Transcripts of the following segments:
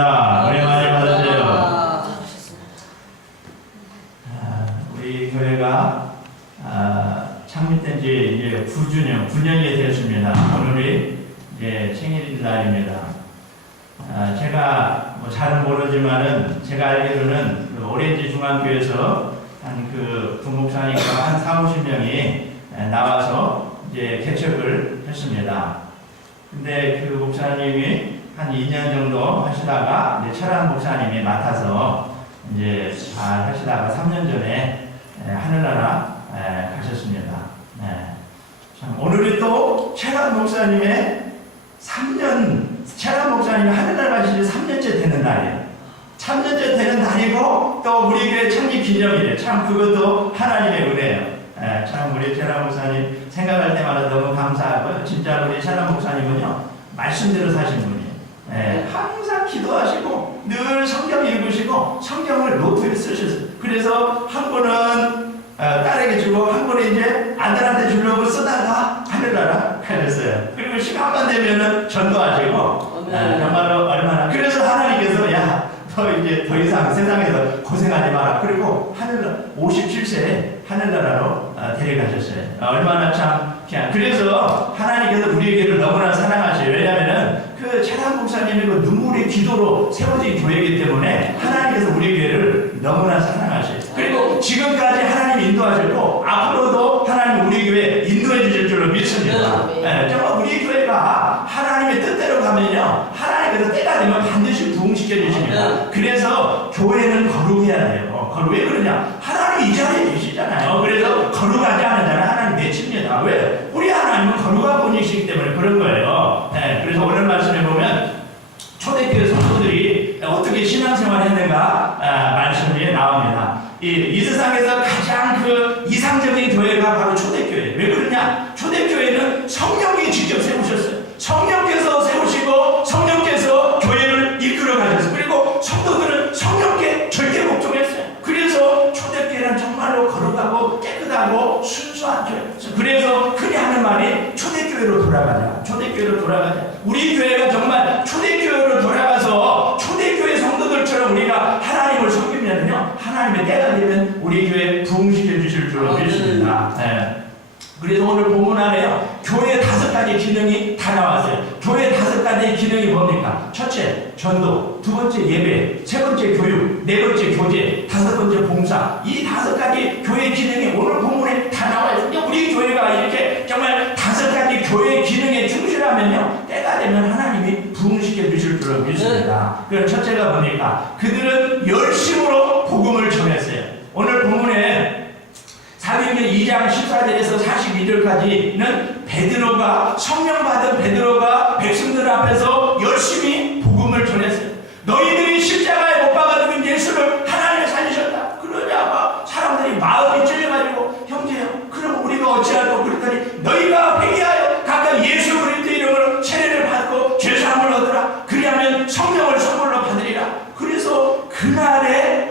축하드립니다. 은혜 많이 받으세요. 우리 교회가 창립된 지 이제 9년이 되었습니다. 오늘이 이제 생일 날입니다. 제가 뭐 잘은 모르지만은 제가 알기로는 그 오렌지 중앙교에서 한 그 부목사님과 한 40~50명이 나와서 이제 개척을 했습니다. 근데 그 목사님이 한 2년 정도 하시다가 이제 철학 목사님이 맡아서 이제 잘 하시다가 3년 전에 하늘나라 가셨습니다. 참 오늘이 또 철학 목사님의 3년, 철학 목사님이 하늘나라 가신 지 3년째 되는 날이에요. 3년째 되는 날이고 또 우리 교회 창립 기념이래요. 참 그것도 하나님의 은혜예요. 참 우리 철학 목사님 생각할 때마다 너무 감사하고요. 진짜 우리 철학 목사님은요 말씀대로 사신 분이에요. 항상 기도하시고 늘 성경 읽으시고 성경을 노트에 쓰셨어요. 그래서 한 분은 딸에게 주고 한 분은 이제 아들한테 주려고 쓰다가 하늘나라 가셨어요. 그리고 시간만 되면은 전도하시고 정말로 얼마나 그래서 하나님께서 야 너 이제 더 이상 세상에서 고생하지 마라. 그리고 하늘나라 57세에 하늘나라로 데려가셨어요. 얼마나 참 그래서 하나님께서 우리에게를 너무나 사랑하셔요. 왜냐하면은 그 철학 목사님의 그 눈물의 기도로 세워진 교회이기 때문에 하나님께서 우리 교회를 너무나 사랑하셔요. 그리고 지금까지 하나님 인도하셨고 앞으로도 하나님 우리 교회 인도해 주실 줄로 믿습니다. 정말 우리 교회가 하나님의 뜻대로 가면요 하나님께서 때가 되면 반드시 부흥시켜 주십니다. 그래서 교회는 거룩해야 돼요. 왜 그러냐? 하나님 이 자리에 계시잖아요. 그래서 거룩하지 않은 자는 하나님 내칩니다. 왜? 우리 하나님은 거룩한 분이시기 때문에 그런 거예요. 그래서 오늘 말씀해 보면 초대교회 성도들이 어떻게 신앙생활을 했는가 말씀이 나옵니다. 이 세상에서 가장 그 이상적인 교회가 바로 초대교회예요. 왜 그러냐? 초대교회는 성령이 직접 세우셨어요. 성령께서 세우시고 성령께서 교회를 이끌어 가셨어요. 그리고 성도들은 성령께 절대 복종했어요. 그래서 초대교회는 정말로 거룩하고 깨끗하고 순수한 교회. 그래서 흔히 하는 말이 초대교회로 돌아가자. 초대교회로 돌아가자. 우리 교회가 정말 초대교회로 돌아가서 초대교회 성도들처럼 우리가 하나님을 섬기면요 하나님의 때가 되면 우리 교회 부흥시켜 주실 줄로 믿습니다. 그래서 오늘 본문 안에요 교회 5가지 기능이 다 나왔어요. 교회 5가지 기능이 뭡니까? 첫째 전도, 두 번째 예배, 세 번째 교육, 네 번째 교제, 5번째 봉사. 이 5가지 교회 기능이 오늘 본문에 다 나와요. 우리 교회가 이렇게 정말 5가지 교회 기능에 충실하면요 때가 되면 하나님이 부흥시켜 주실 줄로 믿습니다. 그럼 첫째가 뭡니까? 그들은 열심으로 복음을 전했어요. 오늘 본문에 사도행전 2장 14절에서 42절까지는 베드로가 성령 받은 베드로가 백성들 앞에서 열심히 복음을 전했어요. 너희들이 십자가에 못 박아 죽인 예수를 하나님이 살리셨다. 그러자 사람들이 마음이 찔려가지고 형제요 그럼 우리가 어찌하고 그랬더니 너희가 회개하여 각각 예수 그리스도 이름으로 세례를 받고 죄사함을 얻으라. 그리하면 성령을 선물로 받으리라. 그래서 그날에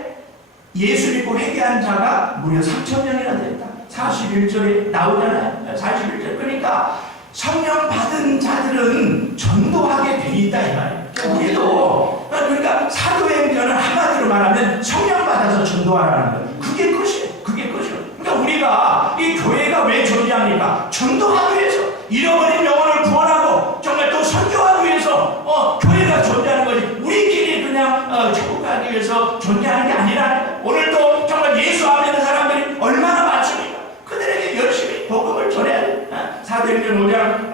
예수 믿고 회개한 자가 무려 3,000명이나 됐다. 41절에 나오잖아요. 41절. 그러니까 성령 받은 자들은 전도하게 돼 있다 이 말이에요. 우리도 그러니까 사도행전은 한마디로 말하면 성령 받아서 전도하라는 거예요. 그게 끝이에요. 그게 끝이에요. 그러니까 우리가 이 교회가 왜 존재합니까? 전도하기 위해서 잃어버린 영혼을 구원하고 정말 또 선교하기 위해서 교회가 존재하는 거지. 우리끼리 그냥 천국 가기 위해서 존재하는 게 아니라 오늘도 정말 예수 안 믿는 사람들이 얼마나 많습니까? 그들에게 열심히 복음을 전해야 돼. 사도행전 5장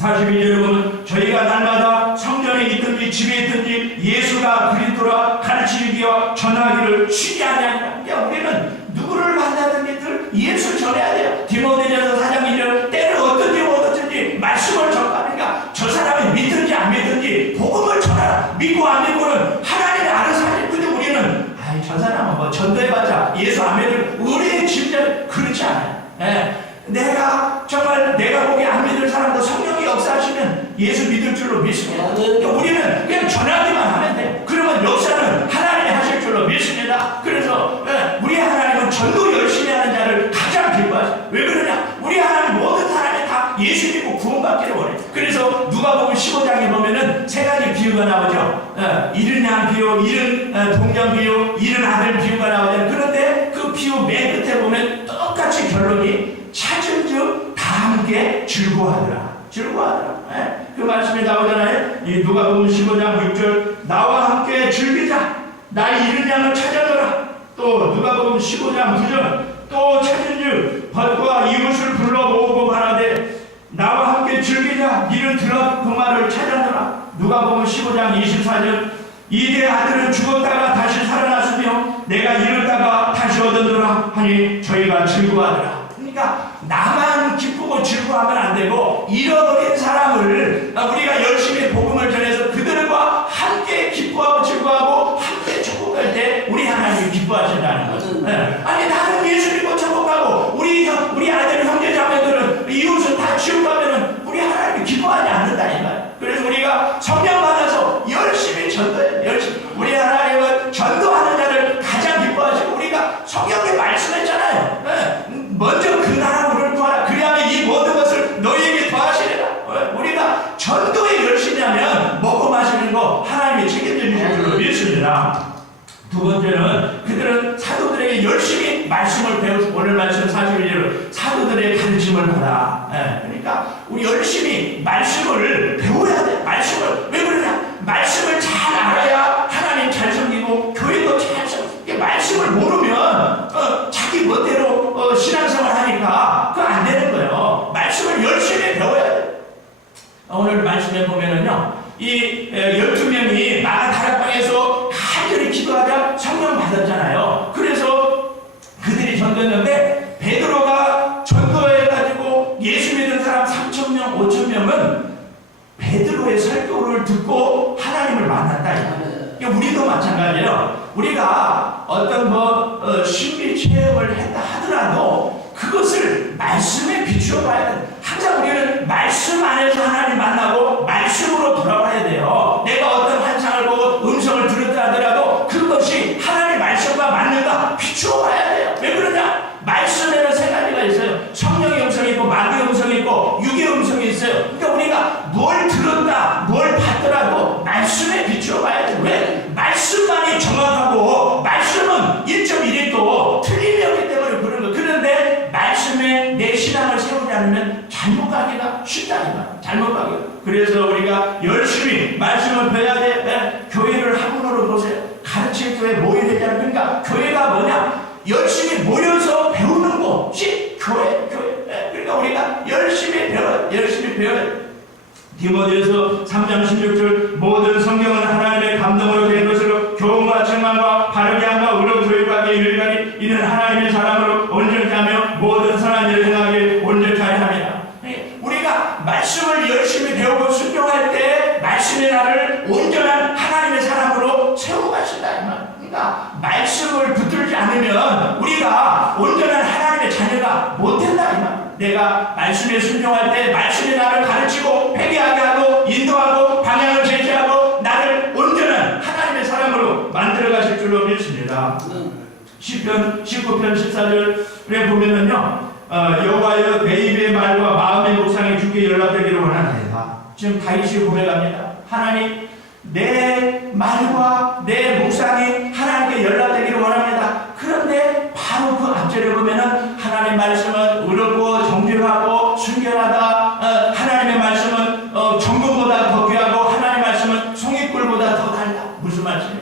42절에 보면 저희가 날마다 성전에 있든지 집에 있든지 예수가 그리스도라 가르치기와 전하기를 쉬지 아니하니라. 그러니까 우리는 누구를 만나든지 늘 예수 전해야 돼요. 디모데전서 4장 2절 때를 어떻든지 말씀을 전하니까 저 사람이 믿든지 안 믿든지 복음을 전하라. 믿고 안 믿고는 하나님이 알아서 하지. 근데 우리는 저 사람은 뭐 전도해봤자 예수 안 믿을 우리의 짐작은 그렇지 않아요. 내가 정말 내가 보기 안 믿을 사람도 성령이 역사하시면 예수 믿을 줄로 믿습니다. 우리는 그냥 전하기만 하면 돼요. 그러면 역사는 하나님이 하실 줄로 믿습니다. 그래서 우리 하나님은 전도 열심히 하는 자를 가장 기뻐하세요. 왜 그러냐? 우리 하나님 모든 사람이 다 예수 믿고 구원받기를 원해요. 그래서 누가복음 15장에 보면은 3가지 기억이 비유가 나오죠. 이른 양 비유, 이른 동전 비유, 이른 아들 비유가 나오잖아요. 그런데 그 비유 맨 끝에 보면 똑같이 결론이 찾은즉 다 함께 즐거워하더라. 즐거워하더라. 그 말씀이 나오잖아요. 이 누가복음 15장 6절 나와 함께 즐기자. 나의 이른 양을 찾아더라. 또 누가복음 15장 9절 또 찾은즉 벗과 이웃을 불러 모으고 말하되 나와 함께 즐기자. 이를 들어 그 말을 찾아더라. 누가복음 15장 24절 이내 아들은 죽었다가 다시 살아났으며 내가 잃었다가 다시 얻었노라 하니 저희가 즐거워하더라. 그러니까 나만 기쁘고 즐거워하면 안 되고 잃어버린 사람을 우리가 열심히 복음을 전해서 그들과 함께 기뻐하고 즐거워하고 함께 축복할 때 우리 하나님이 기뻐하신다는 거죠. 아니 나는 예수 믿고 천국가고 우리 아들 형제 자매들은 이웃은 다 지옥 가면은 우리 하나님이 기뻐하지 않는다 이 말. 그래서 우리가 성령 받아서 열심히 전도해. 열심히 우리 하나님은 전도하는 자를 가장 기뻐하시고 우리가 성경에 말씀했잖아요. 먼저 그 나라를 구하라. 그리하면 이 모든 것을 너희에게 더하시리라. 우리가 전도에 열심히 하면 먹고 마시는 거 하나님이 책임져 주실 줄로 믿습니다. 두 번째는 그들은 사도들에게 열심히 말씀을 배우고 오늘 말씀 41절로 사도들의 가르침을 받아. 그러니까 우리 열심히 말씀을 배워야 돼. 말씀을 왜 그러냐? 말씀을 잘 알아야 하나님 잘 섬기고 교회도 잘 섬기고 말씀을 모르면 자기 멋대로 신앙생활 하니까 그거 안 되는 거예요. 말씀을 열심히 배워야 돼. 오늘 말씀에 보면은요. 이 12명이 마가 다락방에서 간절히 기도하자 성령 받았잖아요. 그래서 그들이 전도했는데 베드로가 전도해가지고 예수 믿은 사람 3,000명, 5,000명은 베드로의 설교를 듣고 하나님을 만났다. 그러니까 우리도 마찬가지예요. 우리가 어떤 신비 체험을 했다 하더라도 그것을 말씀에 비추어 봐야 돼. 항상 우리는 말씀 안에서 하나님 만나고 말씀으로 돌아와야 돼요. 내가 어떤 환상을 보고 음성을 들었다 하더라도 그것이 하나님의 말씀과 맞는가 비추어 봐야 돼요. 왜 그러냐? 말씀에는 세 가지가 있어요. 성령의 음성이 있고 마귀의 음성이 있고 육의 음성이 있어요. 그러니까 우리가 뭘 들었다 뭘 봤더라도 말씀에 비추어 봐야 돼요. 왜? 말씀만이 정확하고 말씀은 1.1도 틀림이 없기 때문에 그런 거. 그런데 말씀에 내 신앙을 세우지 않으면 잘못 가기가 쉽다니까. 잘못 가기가. 그래서 우리가 열심히 말씀을 배워야 돼. 교회를 학문으로 보세요. 가르칠 교회 모여야 되잖아요. 그러니까 교회가 뭐냐? 열심히 모여서 배우는 곳이 교회. 그러니까 우리가 열심히 배워야 디모데후서 3장 16절 모든 성경은 하나님의 감동으로 된 것으로 교훈과 책망과 바르게 함과 의로 교육하게 이르리니 이는 하나님의 사람으로 온전케 하며 모든 선한 일을 행하게 온전케 하리라. 우리가 말씀을 열심히 배우고 순종할 때 말씀의 나를 온전한 하나님의 사람으로 세우고 가신다 이 말. 그러니까 말씀을 붙들지 않으면 우리가 온전한 하나님의 자녀가 못 된다 이 말. 내가 말씀에 순종할 때 말씀이 나를 가르치고 회개하게 하고 인도하고 방향을 제시하고 나를 온전한 하나님의 사람으로 만들어 가실 줄로 믿습니다. 시편 19편 14절에 보면은요 여호와여 내 입의 말과 마음의 묵상이 주께 연락되기를 원하나이다. 지금 다윗이 고백합니다. 하나님 내 말과 내 묵상이 하나님께 연락되기를 원합니다. 그런데 바로 그 앞절에 보면은 하나님 말씀은 의롭고 정직하고 순결하다. 하나님의 말씀은 정금보다 더 귀하고 하나님의 말씀은 송이꿀보다 더 달다. 무슨 말씀이에요?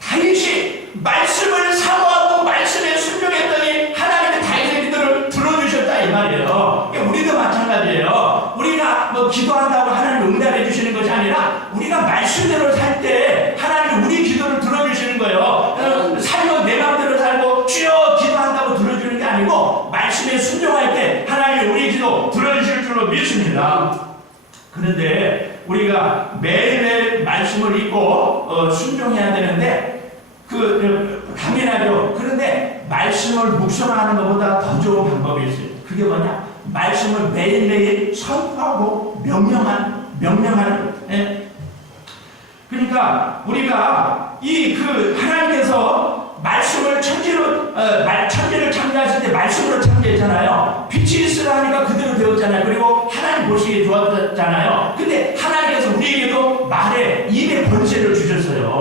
다윗이 말씀을 사모하고 말씀에 순종했더니 하나님의 다윗의 기도를 들어주셨다 이 말이에요. 그러니까 우리도 마찬가지예요. 우리가 기도한다고 하나님 응답해 주시는 것이 아니라 우리가 말씀대로 살 때 하나님이 우리 기도를 들어주시는 거예요. 살면 내 마음대로 살고 주여 기도한다고 들어주는 게 아니고 말씀에 순종할 때 하나님이 우리 기도 들어주실 줄로 믿습니다. 그런데 우리가 매일매일 말씀을 읽고 순종해야 되는데 당연하죠. 그런데 말씀을 묵상하는 것보다 더 좋은 방법이 있어요. 그게 뭐냐? 말씀을 매일매일 선포하고 명령하는 예? 그러니까 우리가 하나님께서 말씀을 천지를 창조하실 때 말씀으로 창조했잖아요. 빛이 있으라 하니까 그대로 되었잖아요. 그리고 하나님 보시기에 좋았잖아요. 근데 하나님께서 우리에게도 입에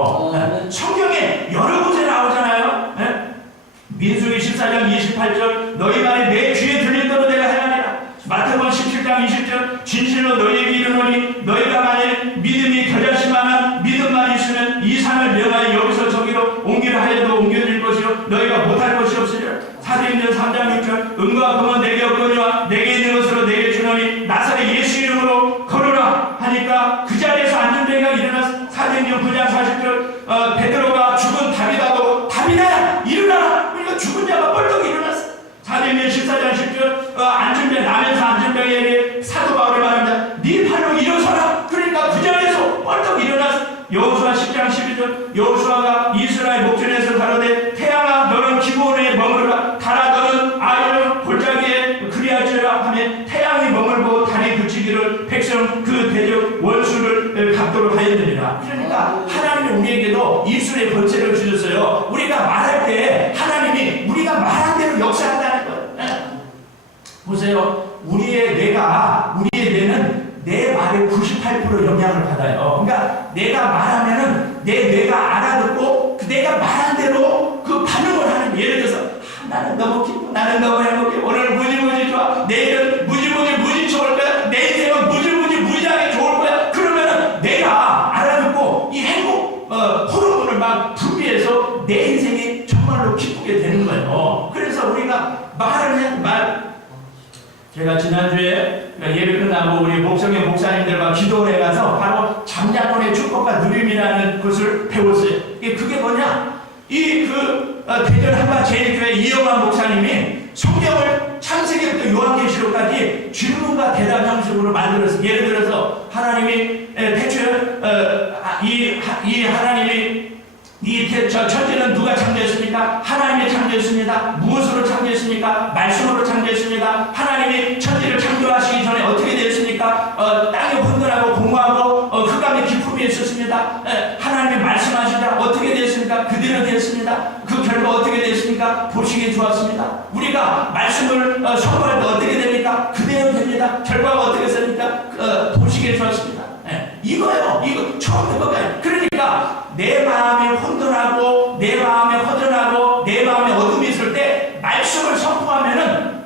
거예요. 성경에 여러 곳에 나오잖아요. 민수기 14장 28절 너희 말이 내 귀에 들린 대로 내가 행하리라. 마태복음 17장 20절 진실로 너희에게 이르노니 너희가 만일 믿음이 겨자씨만한 믿음만 있으면 이 산을 명하여 여기서 저기로 옮기라 하여도 옮겨질 것이요 너희가 못할 것이 없으리라. 사도행전 3장 6절 은과 금은 내게 없거니와 내게 있는 것으로 내게 주노니 나사렛 예수 이름으로 걸으라 하니까 그 자리에서 앉은 자가 일어나서 사도행전 9장 40절 베드로가 죽은 다비다도 다비다야 일어나라. 그러니까 죽은 자가 벌떡 일어났어. 사도행전 14장 10절 앉은 자 나면서 앉은 자에게 사도 바울이 말합니다. 네 발로 일어서라. 그러니까 그 자리에서 벌떡 일어났어. 여호수아 10장 12절 여호수아가 이스라엘 목전에서 가로되 태양아 너는 기브온에 머무르라. 달아 너는 아이를 골짜기에 그리하지라 하며 태양이 머물고 달이 그치기를 백성 그 대적 원수를 갚도록 하였느니라. 그러니까 하나님이 우리에게도 입술의 권세를 주셨어요. 우리가 말할 때 하나님이 우리가 말한 대로 역사한다는 거예요. 보세요. 우리의 뇌는 내 말에 98% 영향을 받아요. 그러니까 내가 말하면은 내 뇌가 알아듣고 그 내가 말한 대로 그 반응을 하는. 예를 들어서 나는 너무 기뻐, 나는 너무 행복해, 오늘 무지무지 좋아, 내일은 무지 좋을 거야, 내 인생은 무지하게 좋을 거야. 그러면은 내가 알아듣고 이 행복 호르몬을 막 분비해서 내 인생이 정말로 기쁘게 되는 거예요. 그래서 우리가 제가 지난주에 예배 끝나고 우리 목성의 목사님들과 기도원에 가서 바로 잠자권의 축복과 누림이라는 것을 배웠어요. 그게 뭐냐? 대전 한밭제일교회 이영환 목사님이 성경을 창세기부터 요한계시록까지 질문과 대답 형식으로 만들었어요. 예를 들어서 하나님이 천지는 누가 창조했습니까? 하나님이 창조했습니다. 무엇으로 창조했습니까? 말씀으로 창조했습니다. 하나님이 천지를 창조하시기 전에 어떻게 되었습니까? 땅이 혼돈하고 공허하고 흑암의 기품이 있었습니다. 하나님이 말씀하시자 어떻게 되었습니까? 그대로 되었습니다. 그 결과 어떻게 되었습니까? 보시기에 좋았습니다. 우리가 말씀을 선포할 때 어떻게 됩니까? 그대로 됩니다. 결과가 어떻게 됐습니까? 보시기에 좋았습니다. 이거요. 이거 처음 듣거든요. 그러니까 내 마음이 혼돈하고 내 마음에 허전하고 내 마음에 어둠이 있을 때 말씀을 선포하면은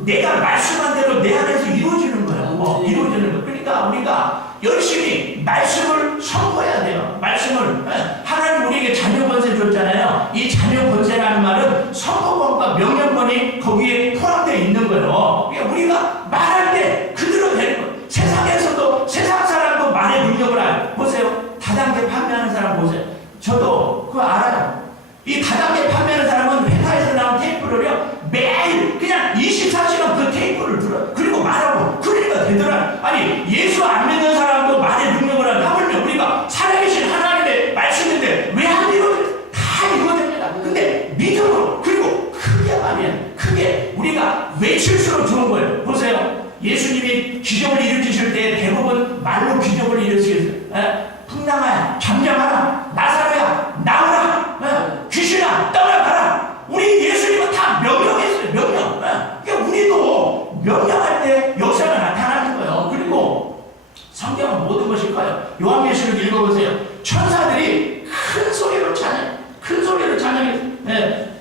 내가 말씀한 대로 내 안에서 이루어지는 거예요. 이루어지는 거. 그러니까 우리가 열심히 말씀을 선포해야 돼요. 말씀을. 하나님 우리에게 자녀 권세 줬잖아요. 이 자녀 권세라는 말은 선포권과 명령권이 거기에 포함되어 있는 거예요. 그러니까 우리가 말할 때 그대로 되는 거예요. 세상에서도 세상 사람도 말의 능력을 알아요. 보세요. 다단계 판매하는 사람 보세요. 저도 그거 알아요. 이 다단계 판매하는 사람은 회사에서 나온 테이프를요 매일 그냥 24시간 그 테이프를 들어요. 그리고 말하고 그러니까 되더라. 아니 예수 안 믿는 사람도 말의 능력을 알아요. 하물며 우리가 살아계신 하나님의 말씀인데 왜 안 이루어져요? 다 이루어집니다. 근데 믿음으로 그리고 크게 말이에요. 크게 우리가 외칠수록 좋은 거예요. 보세요. 예수님이 기적을 일으키실 때 대부분 말로 기적을 일으키셨어요. 풍랑아 잠잠하라, 나사로야 나오라, 귀신아 떠나가라. 우리 예수님은 다 명령했어요. 명령. 그러니까 우리도 명령할 때 역사가 나타나는 거예요. 그리고 성경은 모든 것일까요? 요한계시록 읽어보세요. 천사들이 큰 소리로 찬양했어요.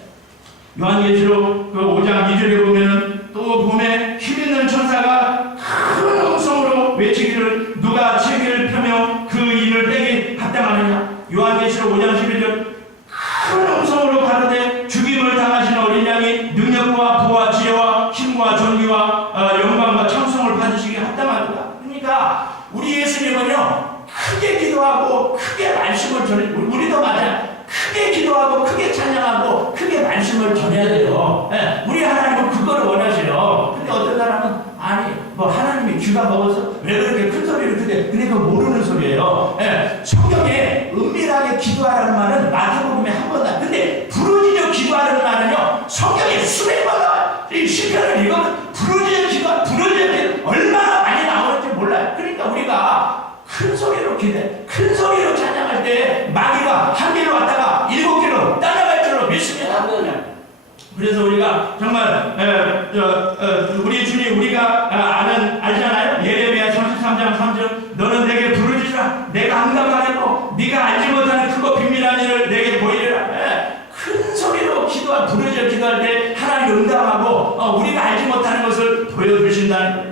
요한계시록 5장 2절에 보면은 또 봄에 힘있는 천사가 큰 음성으로 외치기를 누가 책을 펴며 그 인을 떼기 합당하느냐. 요한계시록 5장 11절 큰 음성으로 가로되 죽임을 당하신 어린 양이 능력과 부와 지혜와 힘과 존귀와 영광과 찬송을 받으시기 합당하도다. 그러니까 우리 예수님은요 크게 기도하고 크게 말씀을 전해. 우리도 맞아요. 크게 기도하고 크게 찬양하고 크게 말씀을 전해야 돼요. 우리 하나님은 그걸 원하세요. 근데 어떤 사람은 아니 하나님이 귀가 먹어서 왜 그렇게 큰 소리를 그래 그거 모르는 소리예요. 성경에 은밀하게 기도하라는 말은 마태복음에 한 번 나. 근데 부르짖어 기도하라는 말은요 성경에 수백 번 나와요. 이 시편을 읽으면 부르짖어 기도 얼마나 많이 나오는지 몰라요. 그러니까 우리가 큰 소리로 기대, 큰 소리로 찬양할 때 마귀가 한 길로 왔다가 7길로 따라갈 줄로 믿습니다. 그래서 우리가 정말 우리 주님 우리가 알잖아요. 예레미야 33장 3절 너는 내게 부르짖으라 내가 응답하겠고 네가 알지 못하는 그 알지 못하는 것을 보여주신다는 거예요.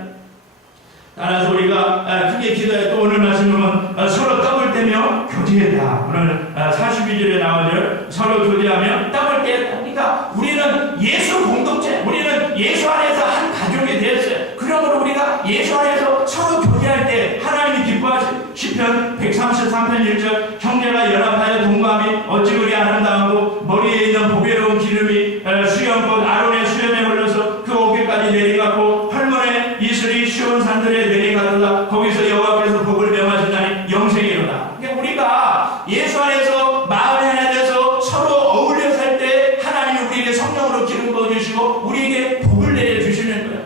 따라서 우리가 크게 기도해 또 오늘 말씀은 서로 떡을 떼며 교제했다. 오늘 42절에 나오죠. 서로 교제하며 떡을 떼었다. 그러니까 우리는 예수 공동체, 우리는 예수 안에서 한 가족이 되었어요. 그러므로 우리가 예수 안에서 서로 교제할 때 하나님이 기뻐하시는 시편 133편 1절 형제가 연합하여 동거함이 어찌 그리 아름다우고 머리에 있는 보배로운 기름이 수염꽃 아론의 수염에 흘러서 그 어깨까지 내려갔고 헐몬의 이슬이 시온 산들에 내려가더라. 거기서 여호와께서 복을 명하신다니 영생이로다. 그러니까 우리가 예수 안에서 마음이 하나 돼서 서로 어울려 살 때 하나님이 우리에게 성령으로 기름 부어주시고 우리에게 복을 내려주시는 거예요.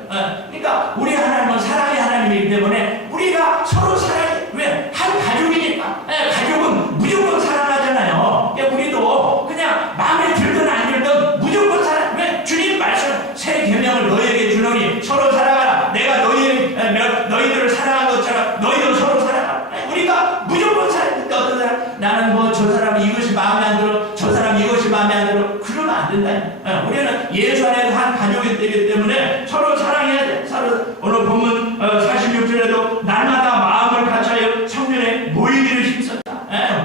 그러니까 우리 하나님은 사랑의 하나님이기 때문에 우리가 서로 사랑해. 왜? 한 가족이니까. 가족은 무조건 사랑하잖아요. 그러니까 우리도 그냥 마음에 들든 안 들든 무조건 사랑. 왜? 주님 말씀 새 계명을 너희에게 주노니 서로 사랑하라. 내가 너희들을 사랑한 것처럼 너희도 서로 사랑하라. 우리가 무조건 사랑하니까 어떤 사람 나는 뭐 저 사람이 이것이 마음에 안 들어 저 사람이 이것이 마음에 안 들어 그러면 안 된다. 우리는 예수 안에서 한 가족이 되기 때문에 서로 사랑해야 돼. 서로 오늘 본문 46절에도 날마다 마음을 같이하여 성전에 모이기를 힘썼다.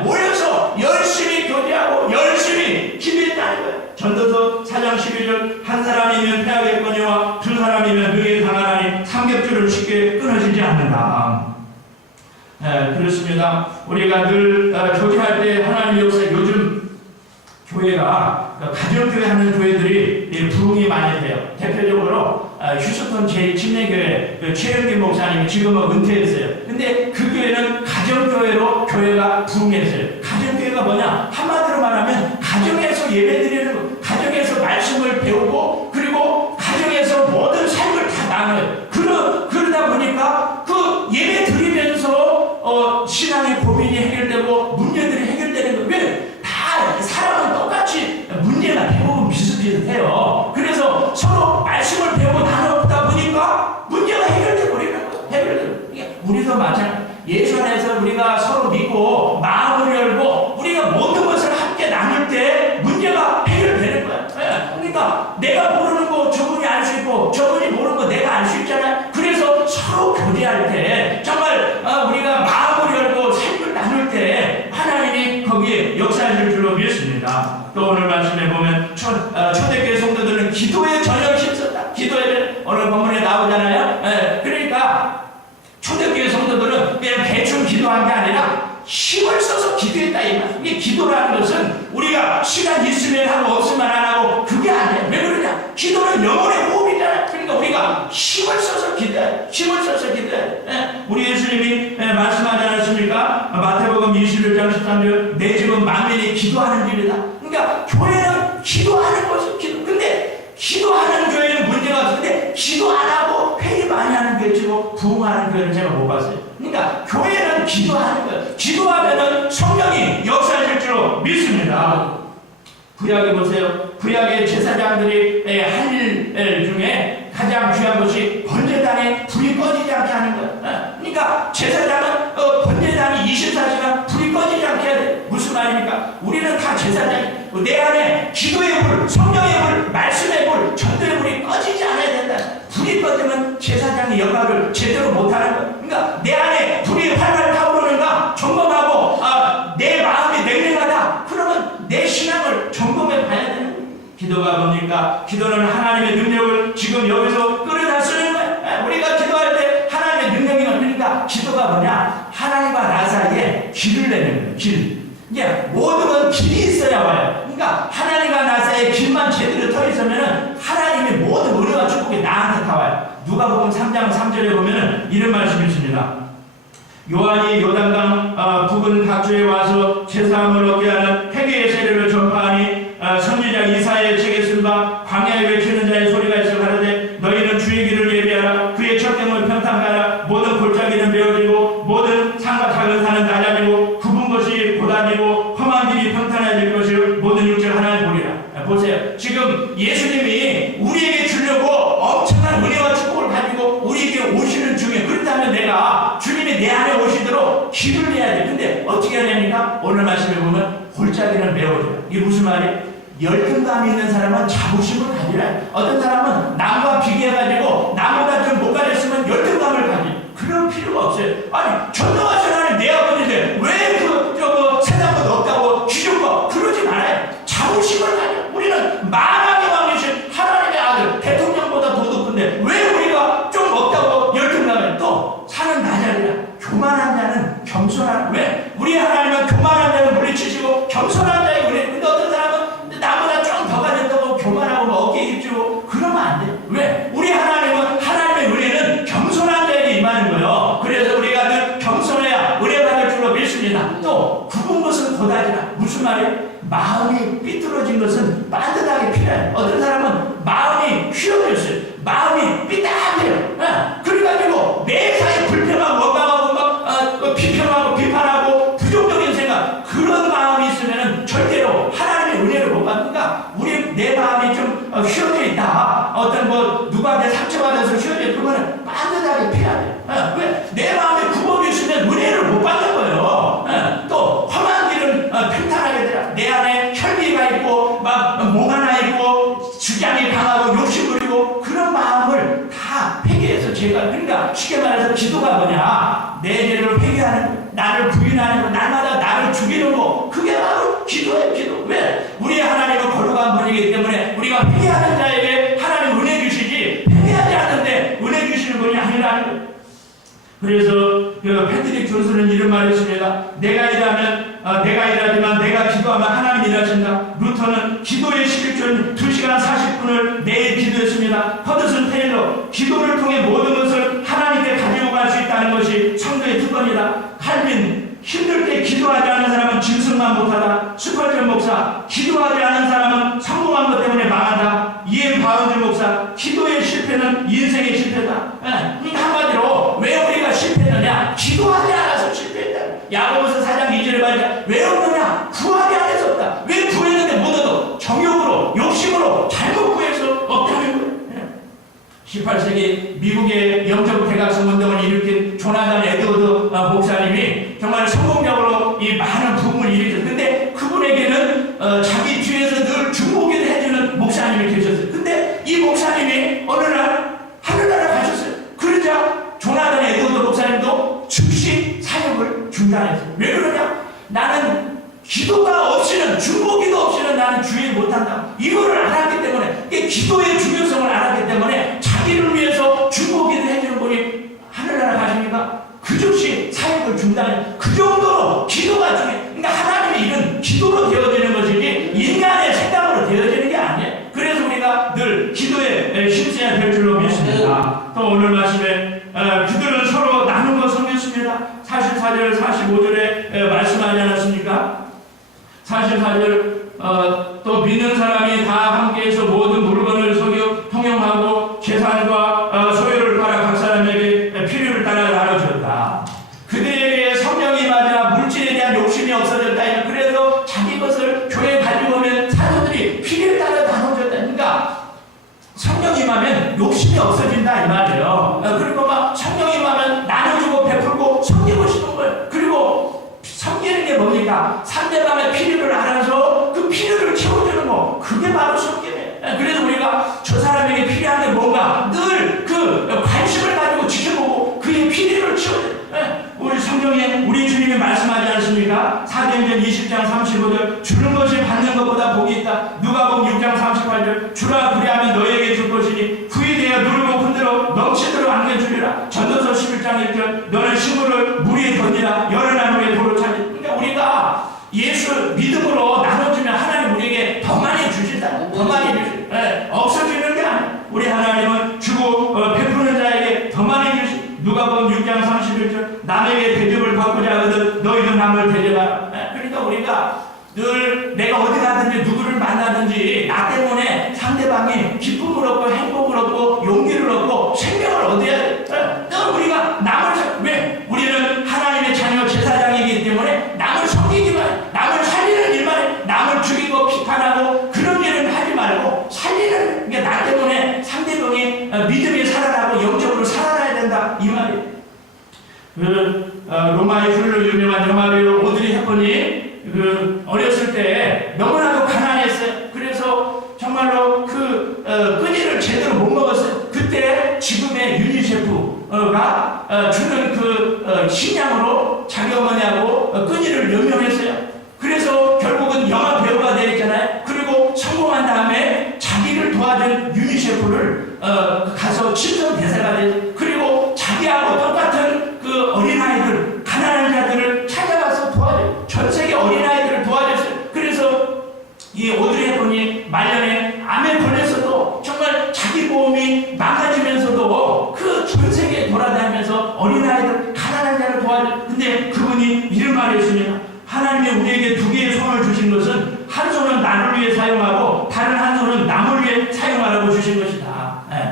모여서 열심히 교제하고 열심히 기도했다는 거예요. 전도서 4장 12절 한 사람이면 패하겠거니와 두 사람이면 능히 당하나니 삼겹줄을 쉽게 끊어지지 않는다. 그렇습니다. 우리가 늘 교제할 때 하나님의 역사에 요즘 교회가 가정교회 하는 교회들이 부흥이 많이 돼요. 대표적으로 휴스턴 제7내교회 최영기 목사님이 지금은 은퇴했어요. 근데 그 교회는 가정교회로 교회가 부흥했어요. 가정교회가 뭐냐? 한마디로 말하면 가정에서 예배드리는 거, 가정에서 말씀을 배우고 그리고 가정에서 모든 삶을 다 나눠요. 그러다 보니까 그 예배 드리면서 신앙의 고민이 해결되고 문제들이 해결되는 거예요. 왜? 다 사람은 똑같이 문제가 대부분 비슷비슷해요. 그래서 서로 말씀을 배우고 나누다 보니까 문제가 해결돼 버리는 거예요. 해결돼. 우리도 마찬가지. 예수 안에서 우리가 서로 믿고 마음을 열고 우리가 모든 것을 함께 나눌 때 문제가 해결되는 거예요. 그러니까 내가 모르는 거 저분이 알 수 있고 저분이 모르는 거 내가 알 수 있잖아요. 그래서 서로 교제할 때 정말 우리가 마음을 열고 삶을 나눌 때 하나님이 거기에 역사하실 줄로 믿습니다. 또 오늘 말씀에 보면 초대교회 성도들은 기도에 전혀 힘썼다. 기도에 오늘 본문에 나오잖아요. 그러니까 초대교회 성도들은 그냥 대충 기도한 게 아니라 힘을 써서 기도했다 이 말. 이게 기도라는 것은 우리가 시간 있으면 하고 없으면 안 하고 그게 아니에요. 왜 그러냐? 기도는 영혼의 호흡이잖아요. 그러니까 우리가 힘을 써서 기도해. 힘을 써서 기도해. 우리 예수님이 말씀하지 않았습니까? 마태복음 21장 13절 내 집은 만민이 기도하는 집이다. 그러니까 교회는 기도하는 것이 기도. 근데 기도하는 교회는 문제가 없는데 기도 안 하고 회의 많이 하는 교회지고 부흥하는 교회는 제가 못 봤어요. 그러니까 교회는 기도하는 거예요. 기도하면은 성령이 역사하실 줄로 믿습니다. 구약에 보세요. 구약의 제사장들이 할 일 중에 가장 귀한 것이 번제단에 불이 꺼지지 않게 하는 거예요. 그러니까 제사장은 번제단이 24시간 불이 꺼지지 않게 해야 돼. 무슨 말입니까? 우리는 다 제사장이 내 안에 기도의 불, 성령의 불, 말씀의 불, 전도의 불이 꺼지지 않아야 된다. 불이 꺼지면 제사장의 역할을 제대로 못하는 거예요. 그러니까 내 안에 불이 활활 타오르는가 점검하고 내 마음이 냉랭하다. 그러면 내 신앙을 점검해 봐야 되는 거예요. 기도가 뭡니까? 기도는 하나님의 능력을 지금 여기서 끌어다 쓰는 거예요. 우리가 기도할 때 하나님의 능력이 그러니까 기도가 뭐냐? 하나님과 나 사이에 길을 내는 거예요. 길. 이제 모든 건 길이 있어야 와요. 그러니까 하나님과 나 사이에 길만 제대로 터 있으면은 하나님의 모든 은혜와 축복이 나한테 다 와요. 누가복음 3장 3절에 보면은 이런 말씀이 있습니다. 요한이 요단강 부근 각주에 와서 제사함을 얻게 하는 회개의 세례를 전파하니 선지자 이사야의 책에 쓴 바 광야에 외치는 자의 소리가 있어 가라되 너희는 주의 길을 예비하라. 그의 척경을 평탄하라. 모든 골짜기는 메어지고 모든 산과 작은 산은 낮아지고 굽은 것이 고단이고 험한 길이 평탄해질 것이요 모든 육체를 하나님 보리라. 보세요. 지금 예수님이 우리에게 주려고 엄청난 은혜와 축복을 가지고 우리에게 오시는 중에 그렇다면 내가 주님이 내 안에 오시도록 길을 내야 돼. 근데 어떻게 해야 됩니까? 오늘 말씀에 보면 골짜기는 메워져요. 이게 무슨 말이에요? 열등감이 있는 사람은 자부심을 가지라. 어떤 사람은 남과 비교해가지고 나보다 좀 못 가졌으면 열등감을 가지. 그럴 필요가 없어요. 아니, 전능하신 하나님 내 아버지인데 왜 세상보다 없다고 기준과 그러지 말아요. 자부심을 가져. 우리는 만왕의 왕이신 하나님의 아들, 대통령보다 더 높은데 왜 우리가 좀 없다고 열등감을 또 사는 나자리라. 교만한 자는 겸손한, 왜? 우리 하나님은 교만한 자는 물리치시고 겸손한 자의 우리. 근데 어떤 사람은 나보다 좀 더 가졌다고 교만하고 뭐 어깨 입주고 그러면 안 돼. 왜? 우리 하나님은, 하나님의 은혜는 겸손한 자에게 임하는 거예요. 그래서 우리가 늘 겸손해야 은혜 받을 줄로 믿습니다. 또 굽은 것은 고다지라. 무슨 말이에요? 마음이 삐뚤어진 것은 반듯하게 필요해요. 어떤 사람은 마음이 휘어졌어요. 마음이 삐딱해요. 그래가지고 매사에 불평하고 원망하고 막 비평하고 비판하고 부정적인 생각, 그런 마음이 있으면 절대로 하나님의 은혜를 못 받는가. 우리 내 마음이 좀 휘어져 있다. 어떤 누구한테 상처받아서 휘어져 있다. 그거는 반듯하게 피해야 돼요. 왜? 내 마음에 구멍이 있으면 은혜를 못 받는 거예요. 또 험한 길은 평탄하게 되라. 내 안에 혈기가 있고 목 하나 있고 주장이 강하고 욕심 부리고 그런 마음을 다 회개해서 제가, 그러니까 쉽게 말해서 기도가 뭐냐, 내 죄를 회개하는 거, 나를 부인하는 거, 날마다 나를 죽이는 거, 그게 바로 기도예요. 기도. 왜? 우리 하나님은 거룩한 분이기 때문에 우리가 회개하는 자에게 하나님 은혜 주시지, 회개하지 않는데 은혜 주시는 분이 아니라는 거예요. 그래서 패트릭 존슨은 이런 말을 했습니다. 내가 일하지만 내가 기도하면 하나님 일하신다. 루터는 기도의 11절 2시간 40분을 매일 기도했습니다. 허드슨 테일러, 기도를 통해 모든 것을 하나님께 가지고 갈 수 있다는 것이 성도의 특권이다. 칼빈, 힘들 때 기도하지 않는 사람은 짐승만 못하다. 스펄전 목사, 기도하지 않는 사람은 성공한 것 때문에 망한다. 이엠 바운드 목사, 기도의 실패는 인생의 실패다. 그러니까 한마디로 왜 우리가 실패했느냐? 기도하지 않아서 실패했다. 야고보서 4장 2절에 말이야. 왜 없느냐? 구하지 않아서 없다. 왜 구했는데 못 얻어? 정욕으로, 욕심으로 잘못 구해서 없다는 거예요. 18세기 미국의 영적 대각성 운동을 일으킨 조나단 에드워드 목사님이 정말 성공적으로 이 많은 부흥을 일으켰어요. 근데 그분에게는 자기 뒤에서 늘 중보기를 해주는 목사님이 계셨어요. 근데 이 목사님이 어느 날 하늘나라 가셨어요. 그러자 조나단 에드워드 목사님도 즉시 사역을 중단했어요. 왜 그러냐? 나는 기도가 없이는, 중보기도 없이는 나는 주의 못한다. 이거를 알았기 때문에, 이게 기도의 중요성을 알았기 때문에 자기를 위해서 중보기도 해주는 분이 하늘나라 가십니까? 그 즉시 사역을 중단해. 그 정도로 기도가 중요해. 그러니까 하나님의 일은 기도로 되어지는 것이지 인간의 생각으로 되어지는 게 아니에요. 그래서 우리가 늘 기도에 힘써야 될 줄로 믿습니다. 또 오늘 말씀에 그들은 서로 나누고 섬겼습니다. 44절 45절에 말씀하지 않았습니까? 44절 또 믿는 사람이 다 함께해서 모든 물건을 통용하고 재산과 소유를 팔아 각 사람에게 필요를 따라 나눠줬다. 그들에게 성령이 맞아 물질에 대한 욕심이 없어졌다. 그래서 자기 것을 교회에 가지고 오면 사람들이 필요에 따라 나눠줬다. 그러니까 성령이 임하면 욕심이 없어진다 이 말이에요. 그리고 막 성령이 임하면 나눠주고 베풀고 섬기고 싶은 거예요. 그리고 섬기는 게 뭡니까? 상대방의 필요를 알아서 그 필요를 채워주는 거, 그게 바로 섬김이에요. 그래서 우리가 저 사람에게 필요한 게 뭔가 늘 그 관심을 가지고 지켜보고 그의 필요를 채워줘요. 우리 성경에 우리 주님이 말씀하지 않습니까? 사도행전 20장 35절 주는 것이 받는 것보다 복이 있다. 누가복음 6장 38절 주라 그리하면 너에게 줄 것이니 후에 대하여 누르고 흔들어 넘치도록 안겨주리라. 전도서 11장 1절 너는 식물을 물 위에 던지라 여러 나무에 돌을 찾으라. 그러니까 우리가 예수 믿음으로 나눠주면 하나님 우리에게 더 많이 주신다. 더 많이 주신다. 없어지는 게 아니에요. 우리 하나님은 주고 베푸는 자에게 더 많이 주신다. 누가복음 6장 31절 남에게 대접을 받고자 하거든 너희도 남을 대접하라. 그러니까 우리가 늘 내가 어디 가든지 누구를 만나든지 나 때문에 상대방이 기쁨을 얻고 행복을 얻고 용기를 얻고 생명을 얻어야 돼. 늘 우리가 남을 왜? 우리는 하나님의 자녀 제사장이기 때문에 남을 섬기기만 해. 남을 살리는 일만 해. 남을 죽이고 비판하고 그런 일은 하지 말고 살리는, 그러니까 나 때문에 상대방이 믿음이 살아나고 영적으로 살아나야 된다 이 말이에요. 로마의 훌로 유명한 영화배우 오드리 헵번이 어렸을 때 너무나도 가난했어요. 그래서 셰프가 주는 그 식량으로 자기 어머니하고 끊이를 연명했어요. 그래서 결국은 영화 배우가 되었잖아요. 그리고 성공한 다음에 자기를 도와준 유니 셰프를 가서 친선 대사가 됐어요. 그리고 자기하고 똑같은 그 어린아이들, 가난한 자들을 찾아가서 도와줘요. 전 세계 어린아이들을 도와줬어요. 그래서 이 오드리 헵번이 말년에 암에 걸려서도 정말 자기 보험이 망가지면서도 그 전 세계에 돌아다니면서 어린아이들, 가난한 자를 도와줘요. 근데 그분이 이런 말을 했습니다. 하나님이 우리에게 두 개의 손을 주신 것은 한 손은 나를 위해 사용하고 다른 한 손은 남을 위해 사용하라고 주신 것이다.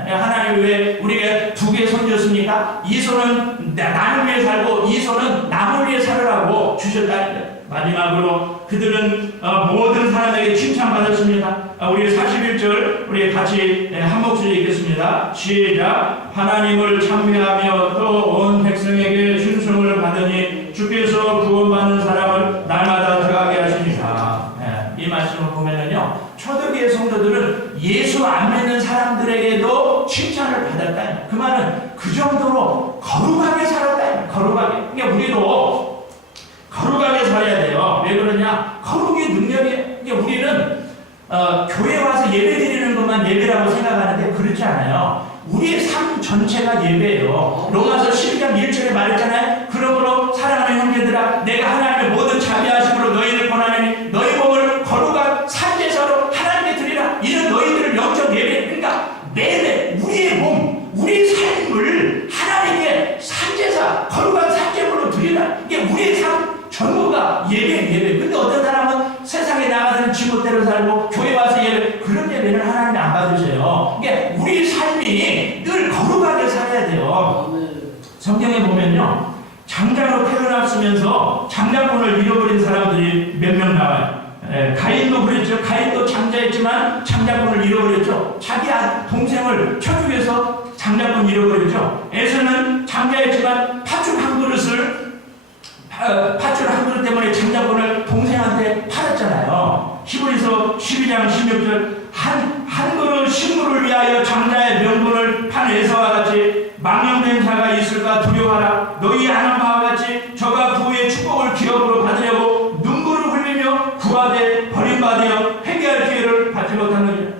하나님이 왜 우리에게 두 개의 손 줬습니까? 이 손은 나를 위해 살고 이 손은 남을 위해 살으라고 주셨다는 거예요. 마지막으로 그들은 모든 사람에게 칭찬받았습니다. 우리 41절 우리 같이 한 목소리 읽겠습니다. 시작. 하나님을 찬미하며 또 온 백성에게 충성을 받으니 주께서 구원받는 사람을 날마다 들어가게 하시니라. 이 말씀을 보면은요, 초대교회 성도들은 예수 안 믿는 사람들에게도 칭찬을 받았다. 그 말은 그 정도로 거룩하게 살았다. 거룩하게. 그러니까 우리도 거룩하게 살아야 돼요. 왜 그러냐? 거룩이 능력이에요. 그러니까 우리는 교회 와서 예배 드리는 것만 예배라고 생각하는데 그렇지 않아요. 우리의 삶 전체가 예배예요. 로마서 12장 1절에 말했잖아요. 그러므로 사랑하는 형제들아, 내가 하나님의 모든 자비하심으로 너희를 권하노니 너희 몸을 거룩한 산제사로 하나님께 드리라. 이는 너희들을 영적 예배. 그러니까 매일 우리의 몸, 우리 삶을 하나님께 산제사, 거룩한 산제물로 드리라. 이게 우리의 삶 전부가 예배. 근데 어떤 사람은 세상에 나가서는 지멋대로 살고 교회 와서 예배, 그런 예배는 하나님이 안 받으세요. 이게 우리 삶이 늘 거룩하게 살아야 돼요. 성경에 보면요, 장자로 태어났으면서 장자권을 잃어버린 사람들이 몇 명 나와요. 가인도 그랬죠. 가인도 장자였지만 장자권을 잃어버렸죠. 자기 동생을 쳐주기 위해서 장자권 잃어버렸죠. 에서는 장자였지만 팥죽 한 그릇 때문에 장자권을 동생한테 팔았잖아요. 히브리서 12장 16절 한 그릇 식물을 위하여 장자의 명분을 판 에서와 같이 망령된 자가 있을까 두려워하라. 너희 아는 바와 같이 저가 부의 축복을 기업으로 받으려고 눈물을 흘리며 구하되 버림받으며 회개할 기회를 받지 못하느니라.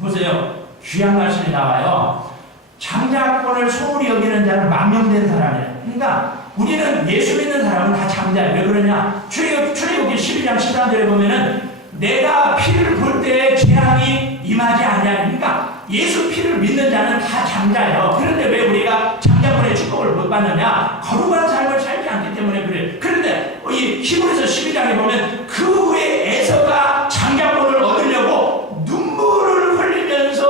보세요. 귀한 말씀이 나와요. 장자권을 소홀히 여기는 자는 망령된 사람이에요. 그러니까 우리는 예수 믿는 사람은 다 장자예요. 왜 그러냐? 출애굽기 12장 13절에 보면은 내가 피를 볼 때 재앙이 임하지 않냐. 그러니까 예수 피를 믿는 자는 다 장자예요. 그런데 왜 우리가 장자권의 축복을 못 받느냐? 거룩한 삶을 살지 않기 때문에 그래요. 그런데 이 히브리서 12장에 보면 그 후에 에서가 장자권을 얻으려고 눈물을 흘리면서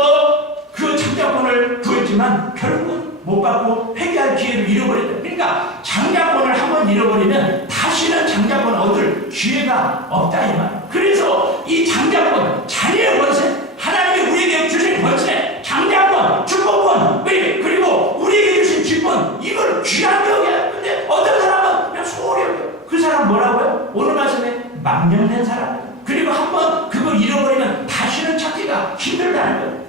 그 장자권을 구했지만 결국은 못 받고 회개할 기회를 잃어버렸다. 그러니까 장자권을 한번 잃어버리면 다시는 장자권 얻을 기회가 없다 이 말. 그래서 이 장자권, 자녀의 권세, 하나님이 우리에게 주신 권세, 장자권, 축복권, 그리고 우리에게 주신 직분, 이걸 귀하게 여겨요. 근데 어떤 사람은 그냥 소홀히 여겨요. 그 사람 뭐라고요? 오늘 말씀에 망령된 사람. 그리고 한번 그걸 잃어버리면 다시는 찾기가 힘들다는 거예요.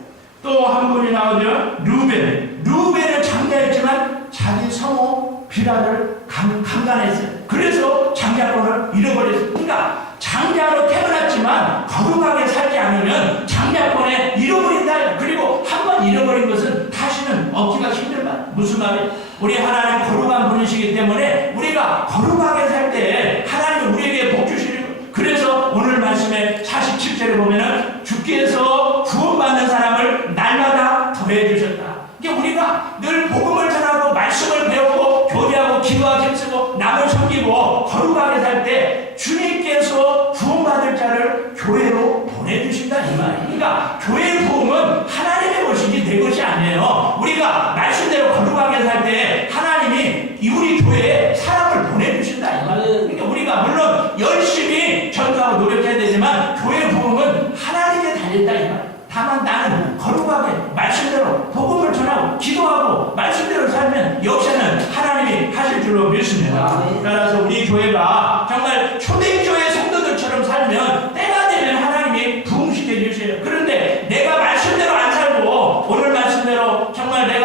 또 한 분이 나오죠. 루벤은 장자였지만 자기 성호 비라를 강간했어요. 그래서 장자권을 잃어버렸어요. 그러니까 장자로 태어났지만 거룩하게 살지 않으면 장자권에 잃어버린다. 그리고 한번 잃어버린 것은 다시는 얻기가 힘들다. 무슨 말이에요? 우리 하나님 거룩한 분이시기 때문에 우리가 거룩하게 살 때 하나님이 우리에게 복 주시는 거예요. 그래서 오늘 말씀에 47절에 보면은 주께서 구원받는 사람을 날마다 더해 주셨다. 이게 우리가 늘 복음을 전하고 말씀을 배우고 교제하고 기도하고 힘쓰고 남을 섬기고 거룩하게 살 때 주님께서 구원받을 자를 교회로 보내주신다 이 말이에요. 그러니까 교회의 부흥은 하나님의 것이지 내 것이 아니에요. 우리가 말씀대로 거룩하게 살 때 하나님이 우리 교회에 사람을 보내주신다 이 말이에요. 그러니까 우리가 물론 열심히 전도하고 노력해야 되지만 교회 부흥은 하나님께 달렸다 이 말이에요. 다만 나는 거룩하게 말씀대로 복음을 전하고 기도하고 말씀대로 살면 역사는 하나님이 하실 줄로 믿습니다. 따라서 우리 교회가 정말 초대교회 성도들처럼 살면 때가 되면 하나님이 부흥시켜 주세요. 그런데 내가 말씀대로 안 살고 오늘 말씀대로 정말 내가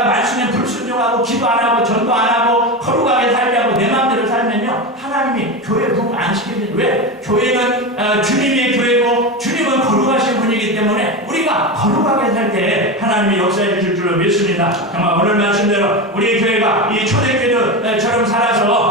기도 안 하고 전도 안 하고 거룩하게 살자고 내 마음대로 살면요 하나님이 교회 부흥 안 시켜주는. 왜? 교회는 주님의 교회고 주님은 거룩하신 분이기 때문에 우리가 거룩하게 살 때 하나님이 역사해 주실 줄로 믿습니다. 정말 오늘 말씀대로 우리 교회가 이 초대교회처럼 살아서